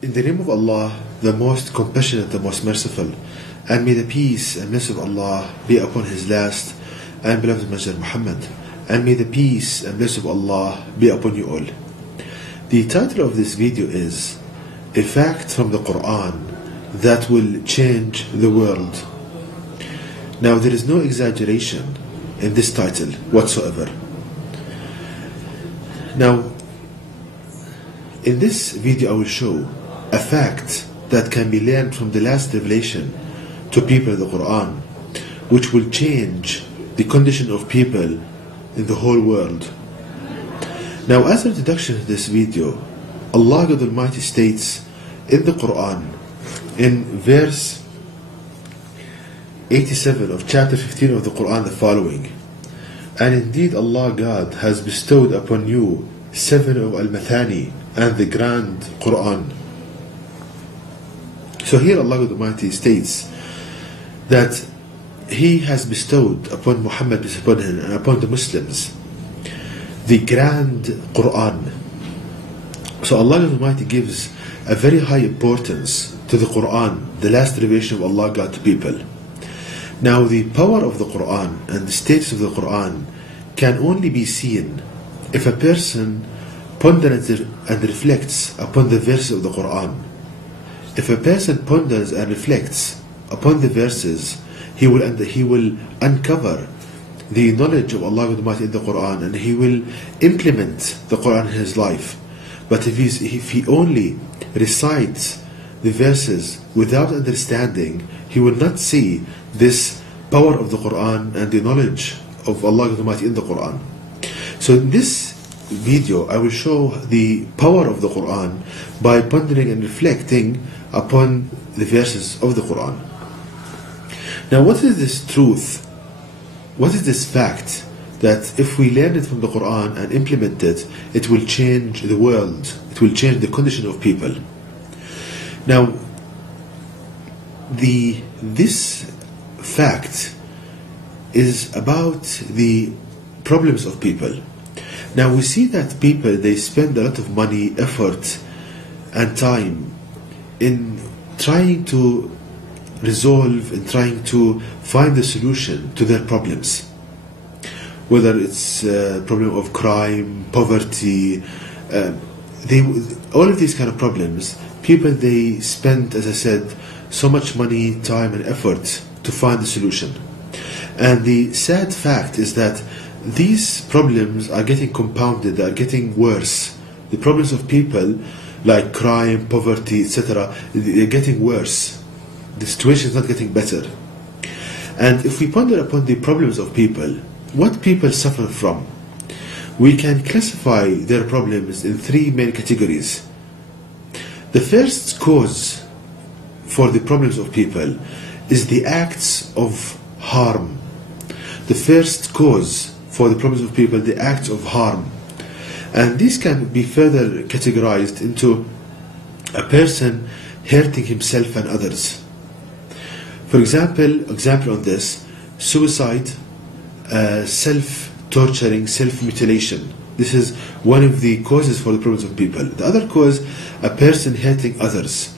In the name of Allah, the most compassionate, the most merciful, and may the peace and blessing of Allah be upon His last and beloved Messenger Muhammad, and may the peace and blessing of Allah be upon you all. The title of this video is A Fact from the Quran That Will Change the World. Now, there is no exaggeration in this title whatsoever. Now, in this video I will show a fact that can be learned from the last revelation to people in the Quran, which will change the condition of people in the whole world. Now, as an introduction to this video, Allah God Almighty states in the Quran, in verse 87 of chapter 15 of the Quran, the following: And indeed Allah God has bestowed upon you 7 of Al-Mathani and the Grand Quran. So here Allah Almighty states that He has bestowed upon Muhammad and upon the Muslims the Grand Quran. So Allah Almighty gives a very high importance to the Quran, the last revelation of Allah God to people. Now, the power of the Quran and the status of the Quran can only be seen if a person ponders and reflects upon the verses of the Quran. If a person ponders and reflects upon the verses, he will uncover the knowledge of Allah Almighty in the Quran, and he will implement the Quran in his life. But if he only recites the verses without understanding, he will not see this power of the Quran and the knowledge of Allah Almighty in the Quran. So in this video I will show the power of the Quran by pondering and reflecting upon the verses of the Quran. Now, what is this truth? What is this fact that if we learn it from the Quran and implement it, it will change the world, it will change the condition of people? Now, this fact is about the problems of people. Now, we see that people, they spend a lot of money, effort and time in trying to resolve and trying to find the solution to their problems, whether it's a problem of crime, poverty, all of these kind of problems. People, they spend, as I said, so much money, time and effort to find the solution. And the sad fact is that these problems are getting compounded, they are getting worse. The problems of people like crime, poverty, etc., they're getting worse. The situation is not getting better. And if we ponder upon the problems of people, what people suffer from, we can classify their problems in 3 main categories. The first cause for the problems of people is the acts of harm. The first cause for the problems of people, the acts of harm. And these can be further categorized into a person hurting himself and others. For example on this, suicide, self-torturing, self-mutilation. This is one of the causes for the problems of people. The other cause, a person hurting others.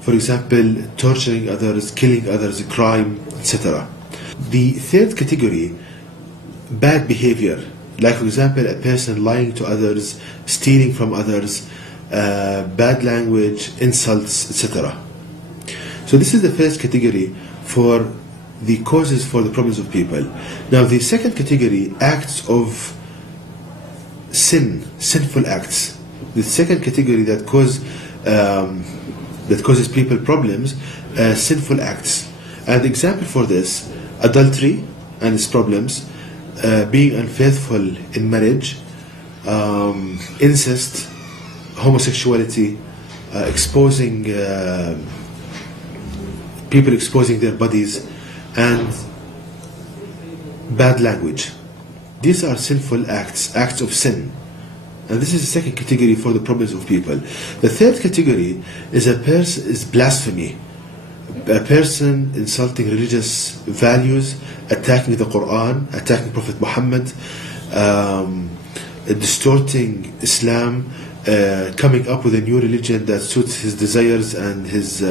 For example, torturing others, killing others, crime, etc. The third category, bad behavior. Like, for example, a person lying to others, stealing from others, bad language, insults, etc. So this is the first category for the causes for the problems of people. Now, the second category, acts of sin, sinful acts. The second category that causes people problems, sinful acts. And the example for this, adultery and its problems, being unfaithful in marriage, incest, homosexuality, exposing people exposing their bodies, and bad language. These are sinful acts, acts of sin. And this is the second category for the problems of people. The third category is blasphemy. A person insulting religious values, attacking the Quran, attacking Prophet Muhammad, distorting Islam, coming up with a new religion that suits his desires and his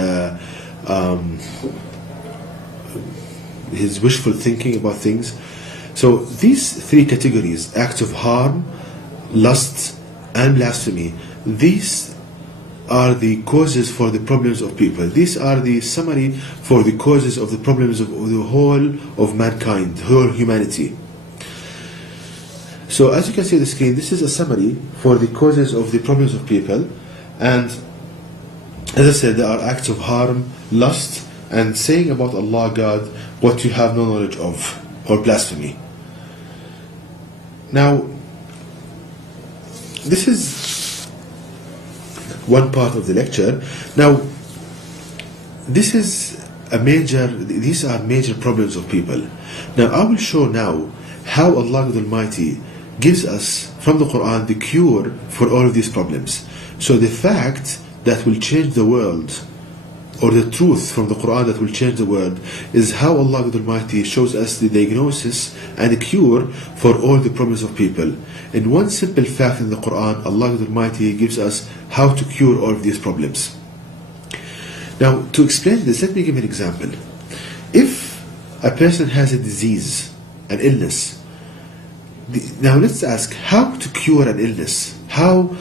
wishful thinking about things. So these three categories, acts of harm, lust, and blasphemy, these are the causes for the problems of people. These are the summary for the causes of the problems of the whole of mankind, whole humanity. So as you can see on the screen, this is a summary for the causes of the problems of people. And as I said, there are acts of harm, lust, and saying about Allah God what you have no knowledge of, or blasphemy. Now, this is one part of the lecture. Now, these are major problems of people. Now, I will show now how Allah the Almighty gives us from the Quran the cure for all of these problems. So the fact that will change the world, or the truth from the Quran that will change the world, is how Allah the Almighty shows us the diagnosis and the cure for all the problems of people. In one simple fact in the Quran, Allah the Almighty gives us how to cure all of these problems. Now, to explain this, let me give an example. If a person has a disease, an illness, now let's ask how to cure an illness, how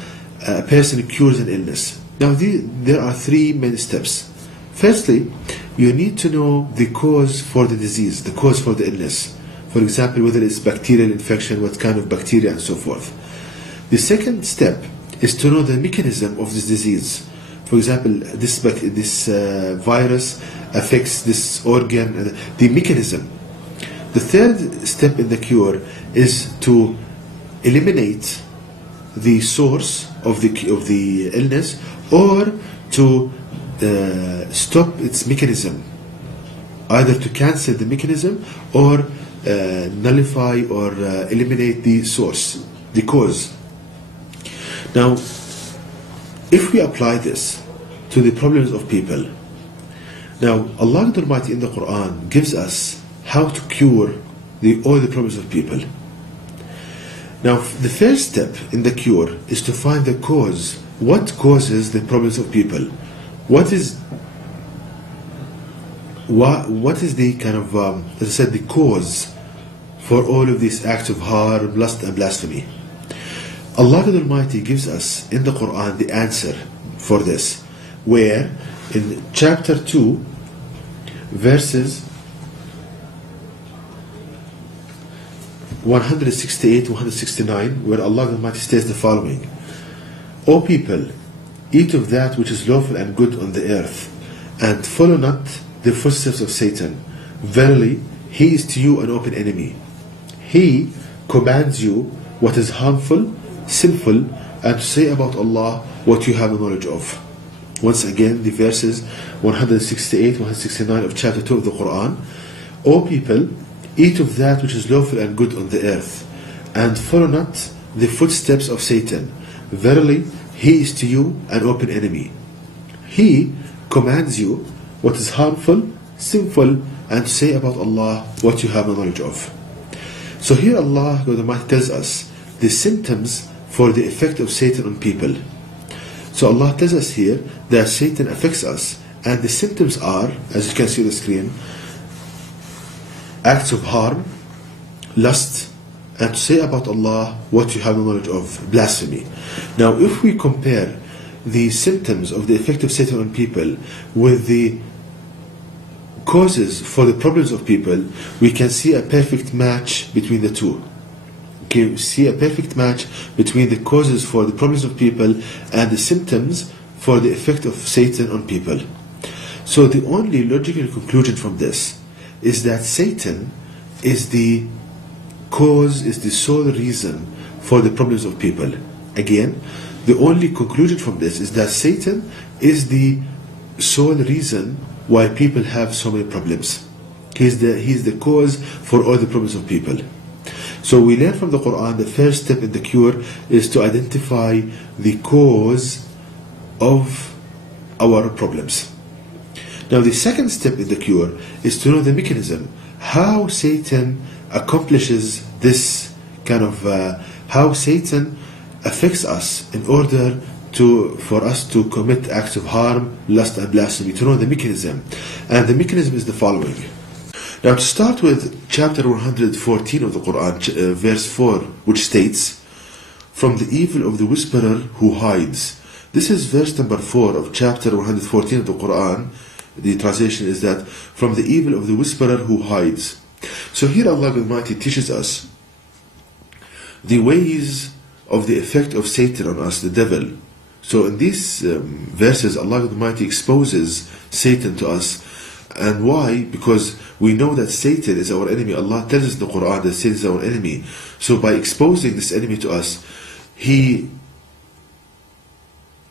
a person cures an illness. Now there are three main steps. Firstly, you need to know the cause for the disease, the cause for the illness. For example, whether it's bacterial infection, what kind of bacteria, and so forth. The second step is to know the mechanism of this disease. For example, this virus affects this organ, the mechanism. The third step in the cure is to eliminate the source of the illness, or to stop its mechanism, either to cancel the mechanism or nullify or eliminate the source, the cause. Now, if we apply this to the problems of people, now Allah the Almighty in the Quran gives us how to cure all the problems of people. Now, the first step in the cure is to find the cause. What causes the problems of people? What is the kind of, as I said, the cause for all of these acts of harm, lust, and blasphemy? Allah the Almighty gives us in the Quran the answer for this, where in chapter 2, verses 168 169, where Allah the Almighty states the following: O people, eat of that which is lawful and good on the earth, and follow not the footsteps of Satan. Verily, he is to you an open enemy. He commands you what is harmful, sinful, and to say about Allah what you have no knowledge of. Once again, the verses 168 169 of chapter 2 of the Quran. O people, eat of that which is lawful and good on the earth, and follow not the footsteps of Satan. Verily, he is to you an open enemy. He commands you what is harmful, sinful, and to say about Allah what you have no knowledge of. So here Allah the Almighty tells us the symptoms for the effect of Satan on people. So Allah tells us here that Satan affects us, and the symptoms are, as you can see on the screen, acts of harm, lust, and to say about Allah what you have no knowledge of, blasphemy. Now, if we compare the symptoms of the effect of Satan on people with the causes for the problems of people, we can see a perfect match between the two. Okay, we see a perfect match between the causes for the problems of people and the symptoms for the effect of Satan on people. So the only logical conclusion from this is that Satan is the cause, is the sole reason for the problems of people. Again, the only conclusion from this is that Satan is the sole reason why people have so many problems. He's the cause for all the problems of people. So we learn from the Quran the first step in the cure is to identify the cause of our problems. Now the second step in the cure is to know the mechanism, how Satan accomplishes this kind of, how Satan affects us in order for us to commit acts of harm, lust and blasphemy, to know the mechanism. And the mechanism is the following. Now to start with chapter 114 of the Quran, verse 4, which states, "From the evil of the whisperer who hides." This is verse number 4 of chapter 114 of the Quran. The translation is that, "From the evil of the whisperer who hides." So here Allah Almighty teaches us the ways of the effect of Satan on us, the devil. So in these verses, Allah Almighty exposes Satan to us. And why? Because we know that Satan is our enemy. Allah tells us in the Quran that Satan is our enemy. So by exposing this enemy to us,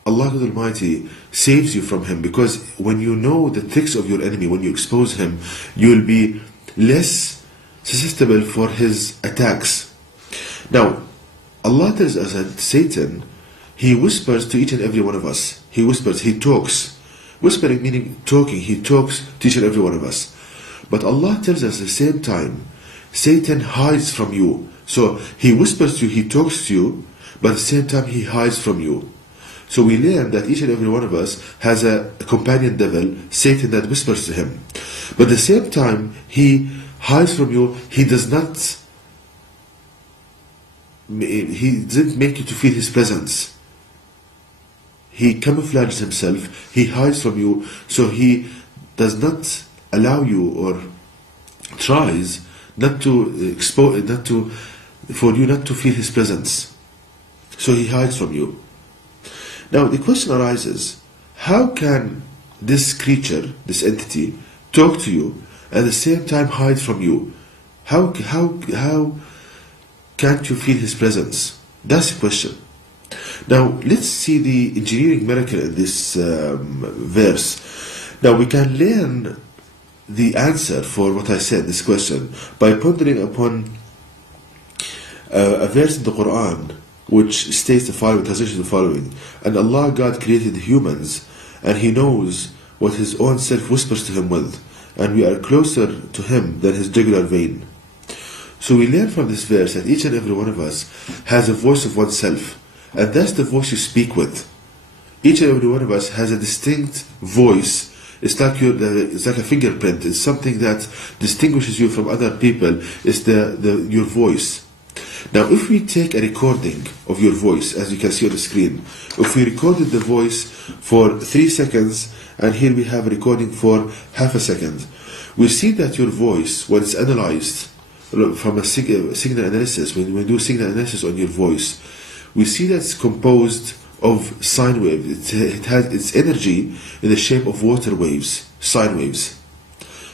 Allah Almighty saves you from him. Because when you know the tricks of your enemy, when you expose him, you will be less susceptible for his attacks. Now, Allah tells us that Satan, he whispers to each and every one of us. He whispers, he talks. Whispering meaning talking. He talks to each and every one of us. But Allah tells us at the same time, Satan hides from you. So he whispers to you, he talks to you, but at the same time he hides from you. So we learn that each and every one of us has a companion devil, Satan, that whispers to him. But at the same time, he hides from you. He doesn't make you to feel his presence. He camouflages himself, he hides from you, so he does not allow you, or tries not to for you not to feel his presence. So he hides from you. Now the question arises, how can this creature, this entity, talk to you and at the same time hide from you? How can't you feel his presence? That's the question. Now let's see the engineering miracle in this verse. Now we can learn the answer for what I said, this question, by pondering upon a verse in the Quran which states the following, translation the following: "And Allah God created humans, and He knows what His own self whispers to Him with, and we are closer to Him than His jugular vein." So we learn from this verse that each and every one of us has a voice of oneself, and that's the voice you speak with. Each and every one of us has a distinct voice. It's like a fingerprint. It's something that distinguishes you from other people. It's your voice. Now, if we take a recording of your voice, as you can see on the screen, if we recorded the voice for 3 seconds, and here we have a recording for half a second, we see that your voice, when it's analyzed from a signal analysis, when we do signal analysis on your voice, we see that it's composed of sine waves. It has its energy in the shape of water waves, sine waves.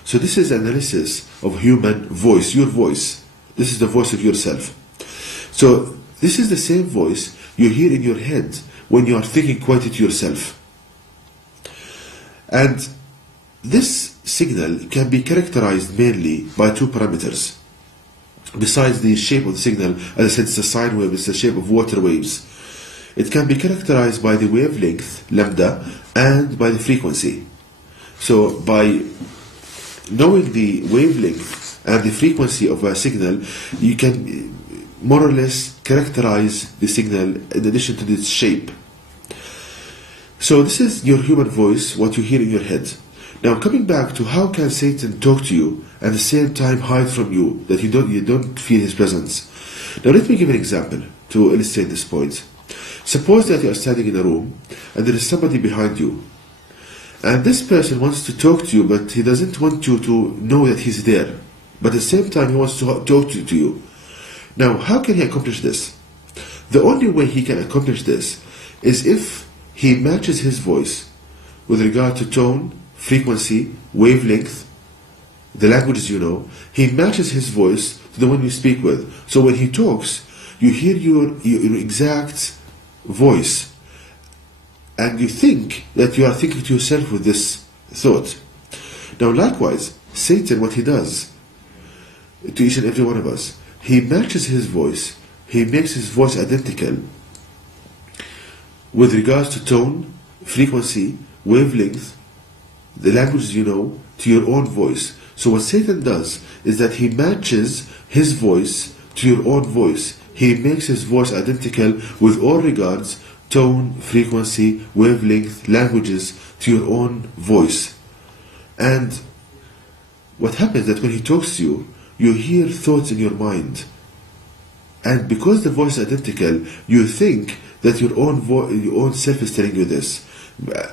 So this is analysis of human voice, your voice. This is the voice of yourself. So this is the same voice you hear in your head when you are thinking quietly to yourself. And this signal can be characterized mainly by 2 parameters. Besides the shape of the signal, as I said, it's a sine wave, it's the shape of water waves. It can be characterized by the wavelength, lambda, and by the frequency. So by knowing the wavelength and the frequency of a signal, you can more or less characterize the signal in addition to its shape. So this is your human voice, what you hear in your head. Now coming back to how can Satan talk to you and at the same time hide from you, that you don't feel his presence. Now let me give an example to illustrate this point. Suppose that you are standing in a room and there is somebody behind you, and this person wants to talk to you, but he doesn't want you to know that he's there, but at the same time he wants to talk to you. Now how can he accomplish this? The only way he can accomplish this is if he matches his voice with regard to tone, frequency, wavelength, the languages you know. He matches his voice to the one you speak with. So when he talks, you hear your exact voice, and you think that you are thinking to yourself with this thought. Now likewise, Satan, what he does to each and every one of us, he matches his voice, he makes his voice identical with regards to tone, frequency, wavelength, the languages you know, to your own voice. So what Satan does is that he matches his voice to your own voice, he makes his voice identical with all regards, tone, frequency, wavelength, languages, to your own voice. And what happens is that when he talks to you, you hear thoughts in your mind. And because the voice is identical, you think that your own self is telling you this.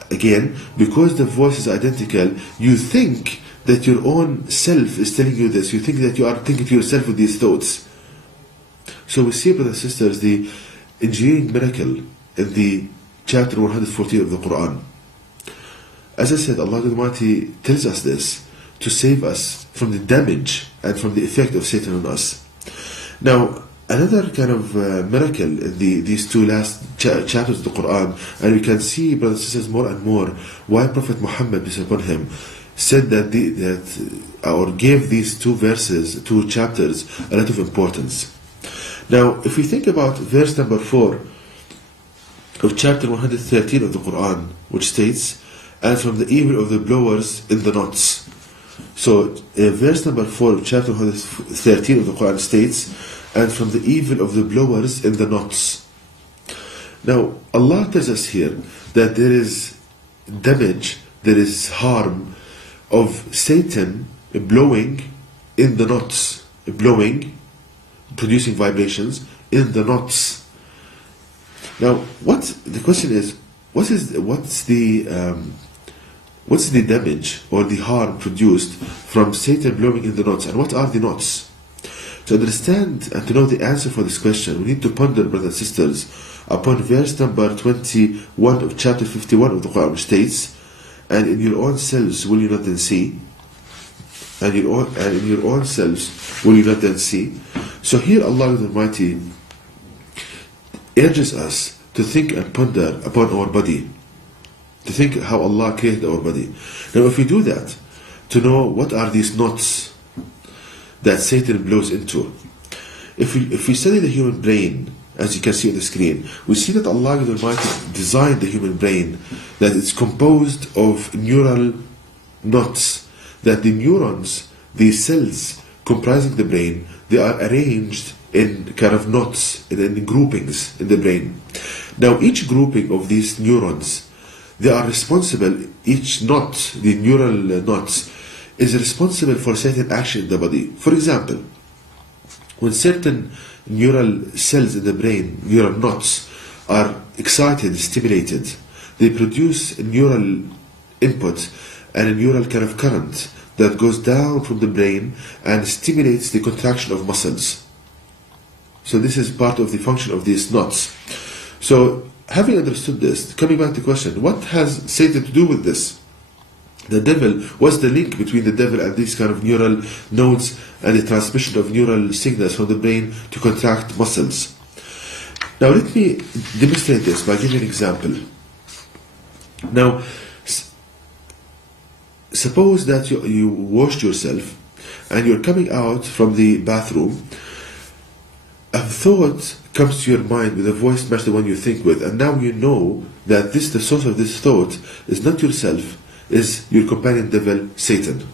Again, because the voice is identical, you think that your own self is telling you this. You think that you are thinking to yourself with these thoughts. So we see, brothers and sisters, the engineering miracle in the chapter 114 of the Quran. As I said, Allah Almighty tells us this to save us from the damage and from the effect of Satan on us. Now, another kind of miracle in these two last chapters of the Quran, and we can see, brothers and sisters, more and more why Prophet Muhammad, peace upon him, said or gave these two chapters, a lot of importance. Now, if we think about verse number 4 of chapter 113 of the Quran, which states, "And from the evil of the blowers in the knots." So, verse number 4 of chapter 113 of the Quran states, "And from the evil of the blowers in the knots." Now, Allah tells us here that there is damage, there is harm of Satan blowing in the knots, producing vibrations in the knots. Now, the question is, what's the damage or the harm produced from Satan blowing in the knots, and what are the knots? To understand and to know the answer for this question, we need to ponder, brothers and sisters, upon verse number 21 of chapter 51 of the Quran, which states, "And in your own selves will you not then see?" And in your own selves will you not then see? So here Allah the Almighty urges us to think and ponder upon our body, to think how Allah created our body. Now, if we do that, to know what are these knots that Satan blows into. If we study the human brain, as you can see on the screen, we see that Allah the Almighty designed the human brain, that it's composed of neural knots, that the neurons, the cells comprising the brain, they are arranged in kind of knots, in groupings in the brain. Now, each grouping of these neurons, they are responsible, each knot, the neural knots, is responsible for certain action in the body. For example, when certain neural cells in the brain, neural knots, are excited, stimulated, they produce a neural input and a neural kind of current that goes down from the brain and stimulates the contraction of muscles. So this is part of the function of these knots. So, having understood this, coming back to the question, what has Satan to do with this? The devil, what's the link between the devil and these kind of neural nodes and the transmission of neural signals from the brain to contract muscles? Now let me demonstrate this by giving an example. Now, suppose that you washed yourself and you're coming out from the bathroom. A thought comes to your mind with a voice match the one you think with, and now you know that the source of this thought is not yourself, is your companion devil, Satan.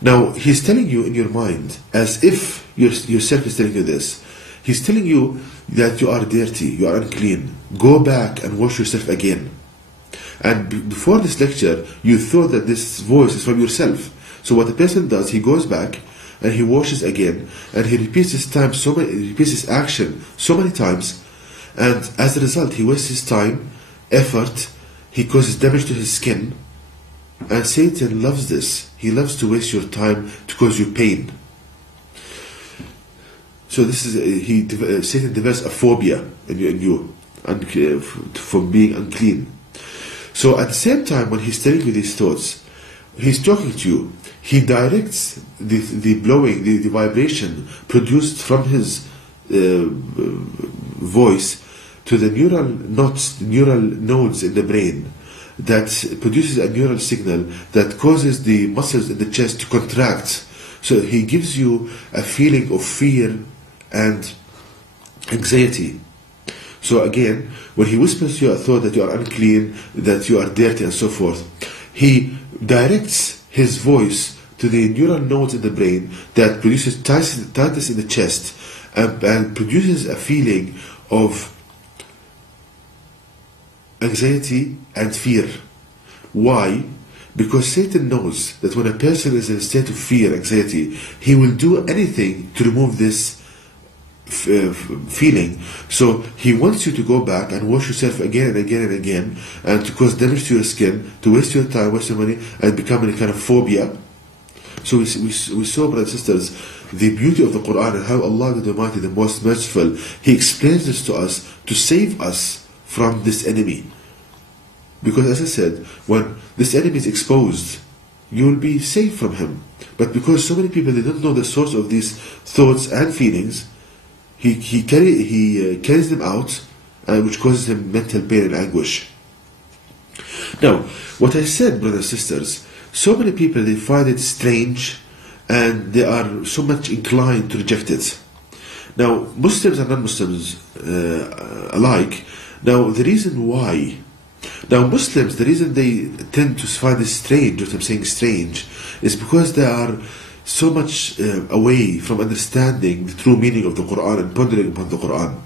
Now, he's telling you in your mind, as if yourself is telling you this, he's telling you that you are dirty, you are unclean, go back and wash yourself again. And before this lecture, you thought that this voice is from yourself. So what the person does, he goes back and he washes again, and he repeats his action so many times, and as a result, he wastes his time, effort, he causes damage to his skin. And Satan loves this. He loves to waste your time, to cause you pain. So this is Satan develops a phobia in you from being unclean. So at the same time, when he's telling you these thoughts, he's talking to you. He directs the blowing, the vibration produced from his voice to the neural knots, the neural nodes in the brain, that produces a neural signal that causes the muscles in the chest to contract. So he gives you a feeling of fear and anxiety. So again, when he whispers to you a thought that you are unclean, that you are dirty and so forth, he directs his voice to the neural nodes in the brain that produces tightness in the chest and produces a feeling of anxiety and fear. Why? Because Satan knows that when a person is in a state of fear, anxiety, he will do anything to remove this feeling. So he wants you to go back and wash yourself again and again and again, and to cause damage to your skin, to waste your time, waste your money, and become a kind of phobia. So we saw, brothers and sisters, the beauty of the Quran and how Allah the Almighty, the most merciful, He explains this to us to save us from this enemy. Because as I said, when this enemy is exposed, you will be safe from him. But because so many people, they don't know the source of these thoughts and feelings, he carries them out, which causes him mental pain and anguish. Now, what I said, brothers and sisters, so many people, they find it strange and they are so much inclined to reject it. Now, Muslims and non-Muslims alike, now the reason why, now Muslims, the reason they tend to find this strange, what I'm saying strange, is because they are so much away from understanding the true meaning of the Quran and pondering upon the Quran.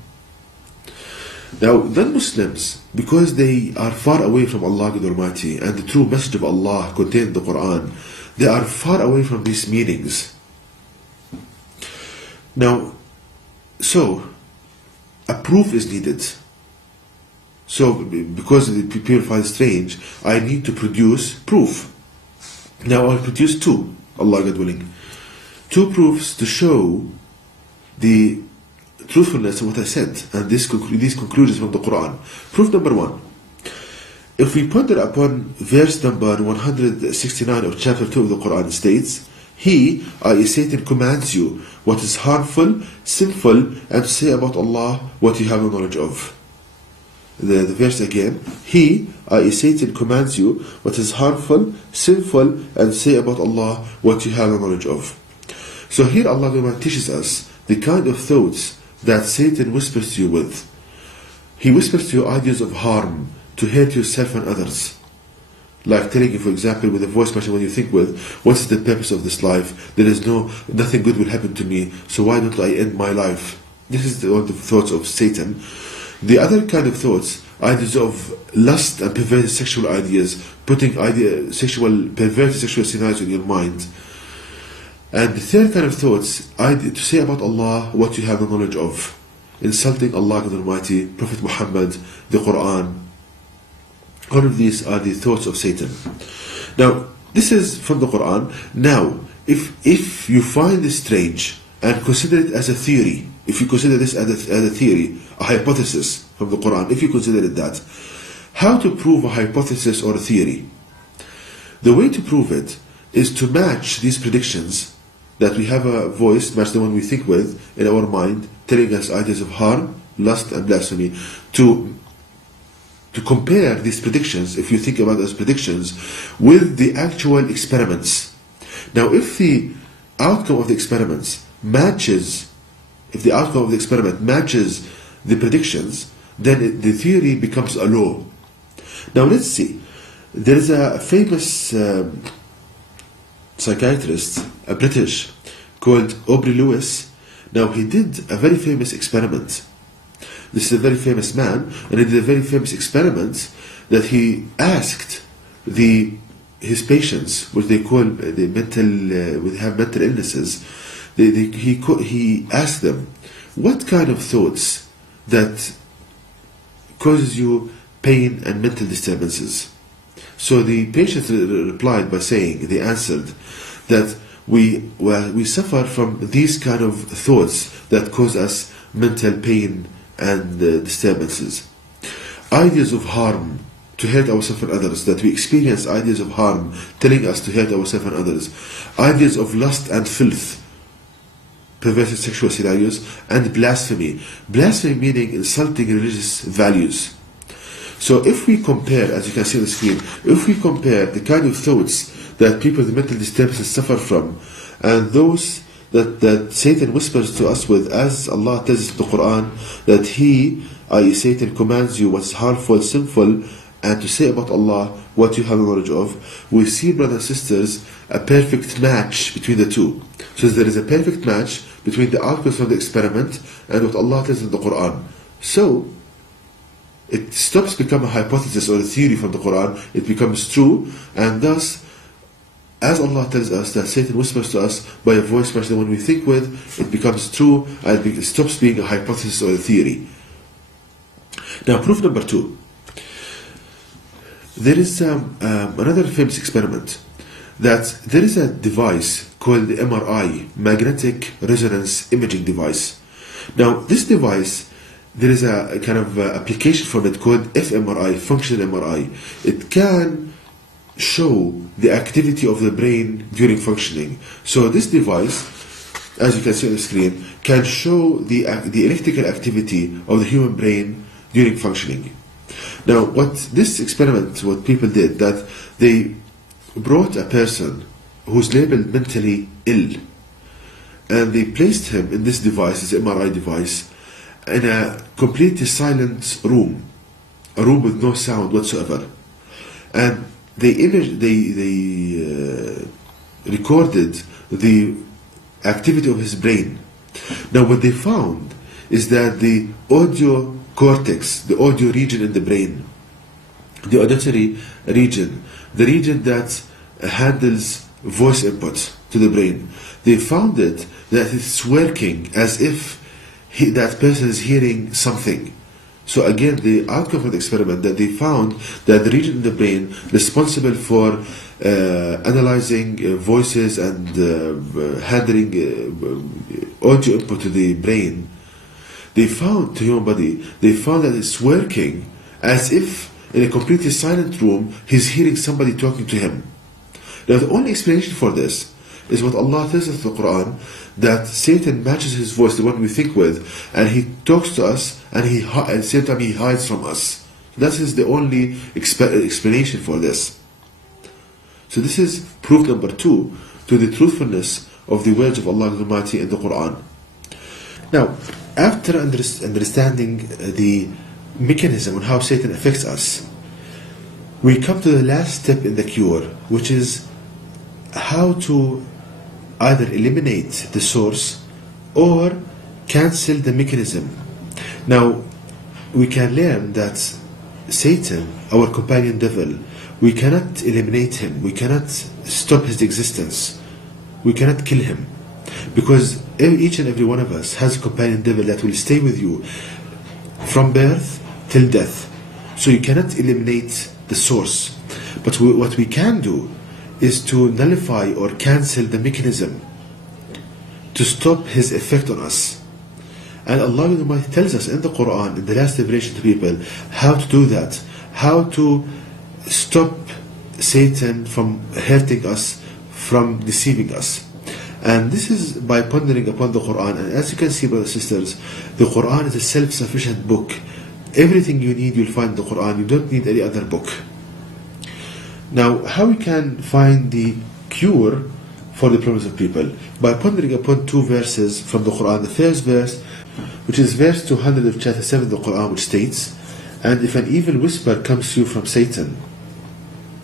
Now, non-Muslims, because they are far away from Allah the Almighty and the true message of Allah contained in the Quran, they are far away from these meanings. Now, so, a proof is needed. So, because the people find it strange, I need to produce proof. Now, I'll produce two, Allah God willing. Two proofs to show the truthfulness of what I said, and these conclusions from the Quran. Proof number one. If we ponder upon verse number 169 of chapter 2 of the Quran, states, He, i.e. Satan, commands you what is harmful, sinful, and to say about Allah what you have no knowledge of. The verse again, He, i.e. Satan, commands you what is harmful, sinful, and say about Allah what you have no knowledge of. So here Allah teaches us the kind of thoughts that Satan whispers to you with. He whispers to you ideas of harm, to hurt yourself and others. Like telling you, for example, with a voice machine, when you think with, what is the purpose of this life? There is nothing good will happen to me, so why don't I end my life? This is all the thoughts of Satan. The other kind of thoughts, ideas of lust and perverted sexual ideas, putting perverted sexual scenarios in your mind. And the third kind of thoughts, to say about Allah what you have no knowledge of, insulting Allah the Almighty, Prophet Muhammad, the Quran. All of these are the thoughts of Satan. Now, this is from the Quran. Now, if you find this strange and consider it as a theory, if you consider this as a theory, a hypothesis from the Quran, if you consider it that, how to prove a hypothesis or a theory? The way to prove it is to match these predictions, that we have a voice, match the one we think with in our mind, telling us ideas of harm, lust, and blasphemy, to compare these predictions, if you think about those predictions, with the actual experiments. Now, if the outcome of the experiments matches the predictions, then the theory becomes a law. Now, let's see. There is a famous psychiatrist, a British, called Aubrey Lewis. Now, he did a very famous experiment. This is a very famous man, and he did a very famous experiment that he asked his patients, which they call the have mental illnesses. He asked them, what kind of thoughts that causes you pain and mental disturbances? So the patients replied by saying, they answered that we suffer from these kind of thoughts that cause us mental pain and disturbances. Ideas of harm, to hurt ourselves and others, that we experience ideas of harm telling us to hurt ourselves and others. Ideas of lust and filth, perverted sexual scenarios, and blasphemy. Blasphemy meaning insulting religious values. So if we compare, as you can see on the screen, if we compare the kind of thoughts that people with mental disturbances suffer from, and those that Satan whispers to us with, as Allah tells us in the Quran, that He, i.e. Satan, commands you what's harmful, sinful, and to say about Allah what you have knowledge of, we see, brothers and sisters, a perfect match between the two. So there is a perfect match between the outcomes of the experiment and what Allah tells in the Quran. So it stops becoming a hypothesis or a theory from the Quran, it becomes true, and thus, as Allah tells us that Satan whispers to us by a voice much than when we think with, it becomes true and it stops being a hypothesis or a theory. Now, proof number 2. There is another famous experiment, that there is a device called the MRI, Magnetic Resonance Imaging Device. Now, this device, there is a kind of application from it called fMRI, functional MRI. It can show the activity of the brain during functioning. So this device, as you can see on the screen, can show the electrical activity of the human brain during functioning. Now, what this experiment, what people did, that they brought a person who's labeled mentally ill, and they placed him in this device, this MRI device, in a completely silent room, a room with no sound whatsoever, and they recorded the activity of his brain. Now, what they found is that the audio cortex, the audio region in the brain, the auditory region, the region that handles voice input to the brain, they found it that it's working as if that person is hearing something. So again, the outcome of the experiment, that they found that the region in the brain responsible for analyzing voices and handling audio input to the brain, they found, to human body, they found that it's working as if in a completely silent room he's hearing somebody talking to him. Now, the only explanation for this is what Allah tells us in the Quran, that Satan matches his voice, the one we think with, and he talks to us, and at the same time he hides from us. That is the only explanation for this. So this is proof number 2 to the truthfulness of the words of Allah Almighty in the Quran. Now, after understanding the mechanism on how Satan affects us, we come to the last step in the cure, which is how to either eliminate the source or cancel the mechanism. Now, we can learn that Satan, our companion devil, we cannot eliminate him, we cannot stop his existence, we cannot kill him, because each and every one of us has a companion devil that will stay with you from birth till death. So you cannot eliminate the source, but what we can do is to nullify or cancel the mechanism to stop his effect on us. And Allah Almighty tells us in the Quran, in the last revelation to people, how to do that, how to stop Satan from hurting us, from deceiving us. And this is by pondering upon the Quran. And as you can see, brothers and sisters, the Quran is a self-sufficient book. Everything you need, you'll find in the Quran. You don't need any other book. Now, how we can find the cure for the problems of people? By pondering upon 2 verses from the Quran. The first verse, which is verse 200 of chapter 7 of the Quran, which states, "And if an evil whisper comes to you from Satan,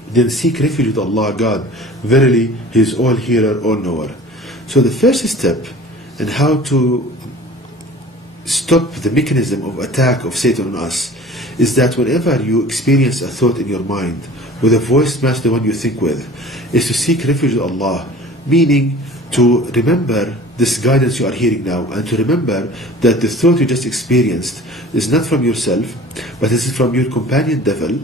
then seek refuge with Allah God. Verily, He is all hearer, all knower." So the first step in how to stop the mechanism of attack of Satan on us is that whenever you experience a thought in your mind with a voice match the one you think with, is to seek refuge with Allah, meaning to remember this guidance you are hearing now, and to remember that the thought you just experienced is not from yourself, but this is from your companion devil,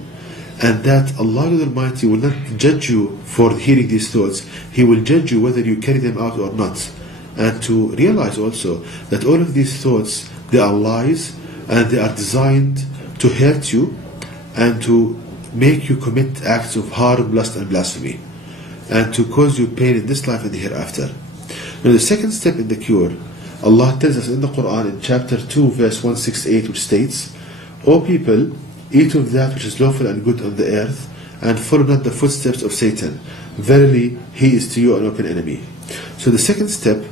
and that Allah Almighty will not judge you for hearing these thoughts. He will judge you whether you carry them out or not. And to realize also that all of these thoughts, they are lies, and they are designed to hurt you and to make you commit acts of harm, lust and blasphemy, and to cause you pain in this life and the hereafter. Now, the second step in the cure, Allah tells us in the Quran in chapter 2 verse 168, which states, "O people, eat of that which is lawful and good on the earth, and follow not the footsteps of Satan. Verily, he is to you an open enemy." So the second step,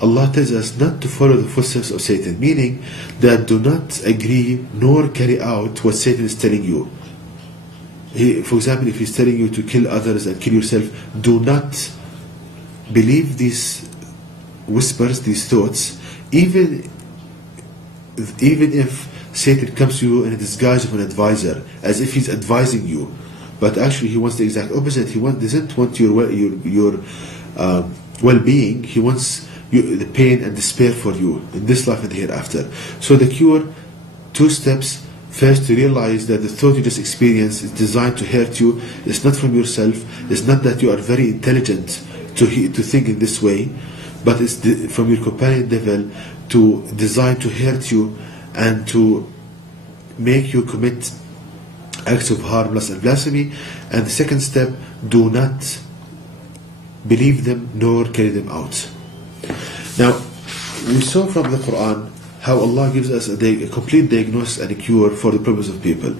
Allah tells us not to follow the footsteps of Satan, meaning that do not agree nor carry out what Satan is telling you. For example, if he's telling you to kill others and kill yourself, do not believe these whispers, these thoughts, even if Satan comes to you in a disguise of an advisor, as if he's advising you, but actually he wants the exact opposite. He doesn't want your well-being. He wants the pain and despair for you in this life and the hereafter. So the cure, 2 steps. First, to realize that the thought you just experienced is designed to hurt you. It's not from yourself. It's not that you are very intelligent to think in this way, but it's from your companion devil, to design to hurt you and to make you commit acts of harm, lust, and blasphemy. And the second step, do not believe them nor carry them out. Now, we saw from the Quran how Allah gives us a complete diagnosis and a cure for the problems of people.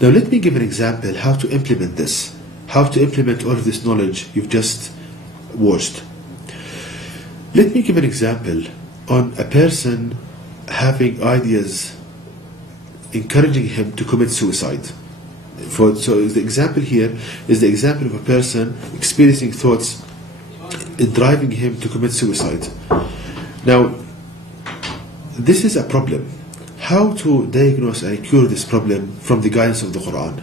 Now let me give an example how to implement this, how to implement all of this knowledge you've just watched. Let me give an example on a person having ideas encouraging him to commit suicide. So the example here is the example of a person experiencing thoughts driving him to commit suicide. Now, this is a problem. How to diagnose and cure this problem from the guidance of the Quran?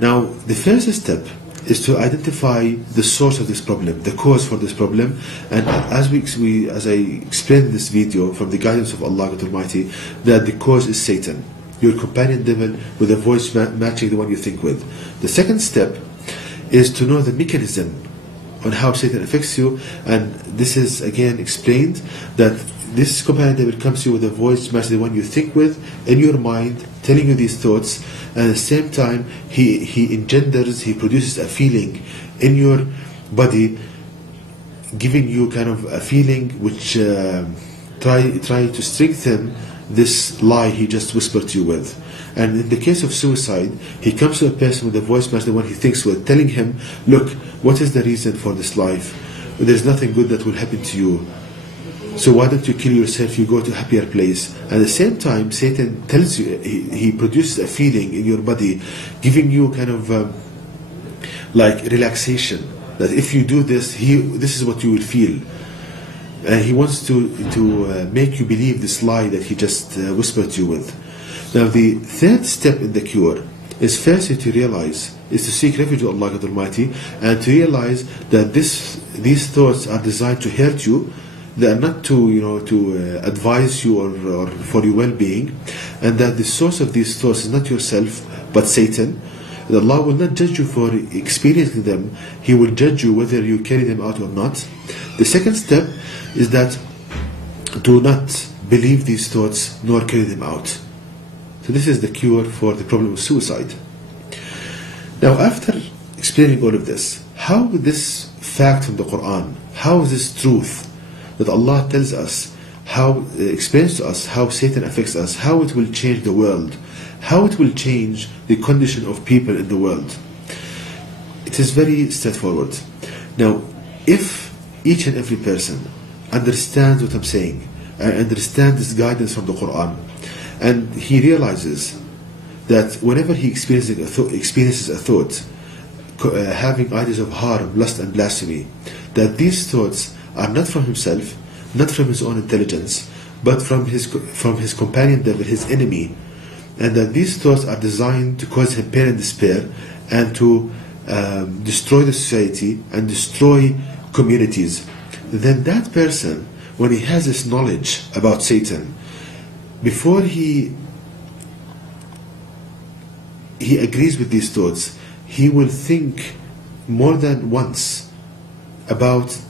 Now, the first step is to identify the source of this problem, the cause for this problem, and as I explained in this video, from the guidance of Allah Almighty, that the cause is Satan, your companion devil with a voice matching the one you think with. The second step is to know the mechanism on how Satan affects you, and this is again explained, that this companion devil comes to you with a voice matching the one you think with in your mind, telling you these thoughts, and at the same time he produces a feeling in your body, giving you kind of a feeling which try to strengthen this lie he just whispered to you with. And in the case of suicide, he comes to a person with a voice matching the one he thinks with, telling him, look, what is the reason for this life? There's nothing good that will happen to you, so why don't you kill yourself, you go to a happier place. At the same time, Satan tells you, he produces a feeling in your body, giving you kind of like relaxation, that if you do this, this is what you will feel. And he wants to make you believe this lie that he just whispered to you with. Now the third step in the cure is firstly to realize, is to seek refuge to Allah God Almighty, and to realize that these thoughts are designed to hurt you. They are not to advise you or for your well-being, and that the source of these thoughts is not yourself but Satan. And Allah will not judge you for experiencing them. He will judge you whether you carry them out or not. The second step is that do not believe these thoughts nor carry them out. So this is the cure for the problem of suicide. Now, after explaining all of this, how this fact from the Quran, how is this truth that Allah tells us, how explains to us how Satan affects us, how it will change the world, how it will change the condition of people in the world? It is very straightforward. Now, if each and every person understands what I'm saying, understands this guidance from the Quran, and he realizes that whenever he experiences a thought, having ideas of harm, lust, and blasphemy, that these thoughts are not from himself, not from his own intelligence, but from his companion devil, his enemy, and that these thoughts are designed to cause him pain and despair, and to destroy the society and destroy communities, then that person, when he has this knowledge about Satan, before he agrees with these thoughts, he will think more than once about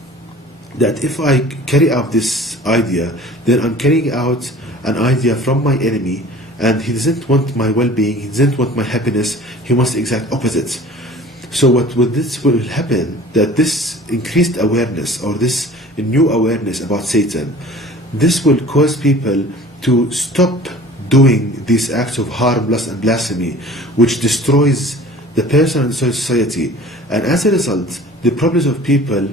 that if I carry out this idea, then I'm carrying out an idea from my enemy, and he doesn't want my well-being, he doesn't want my happiness, he wants the exact opposite. So what this will happen, that this increased awareness, or this new awareness about Satan, this will cause people to stop doing these acts of harm, lust, and blasphemy, which destroys the person and destroys society. And as a result, the problems of people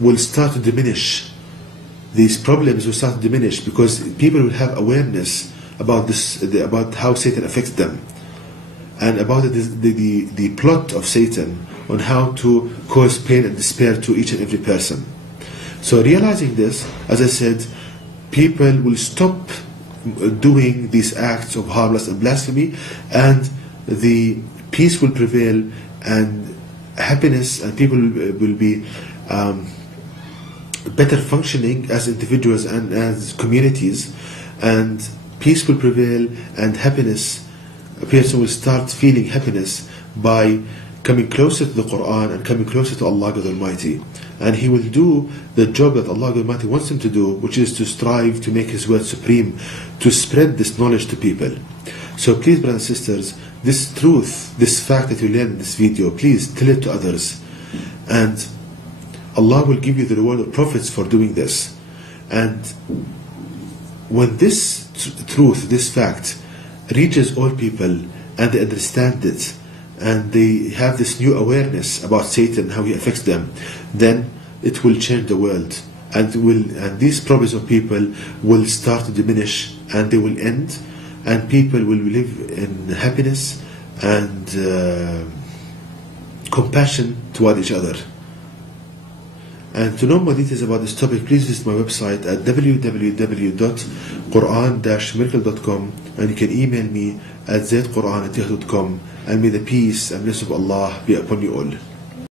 will start to diminish. These problems will start to diminish because people will have awareness about this, about how Satan affects them. and about the plot of Satan on how to cause pain and despair to each and every person. So realizing this, as I said, people will stop doing these acts of harmless and blasphemy, and the peace will prevail, and happiness, and people will be better functioning as individuals and as communities, and peace will prevail, and happiness, a person will start feeling happiness by coming closer to the Quran and coming closer to Allah God Almighty. And he will do the job that Allah God Almighty wants him to do, which is to strive to make His word supreme, to spread this knowledge to people. So please, brothers and sisters, this truth, this fact that you learned in this video, please tell it to others. And Allah will give you the reward of prophets for doing this. And when this truth, this fact, reaches all people and they understand it, and they have this new awareness about Satan, how he affects them, then it will change the world, and these problems of people will start to diminish, and they will end, and people will live in happiness and compassion toward each other. And to know more details about this topic, please visit my website at www.quran-miracle.com, and you can email me at zaidquran@yahoo.com, and may the peace and blessing of Allah be upon you all.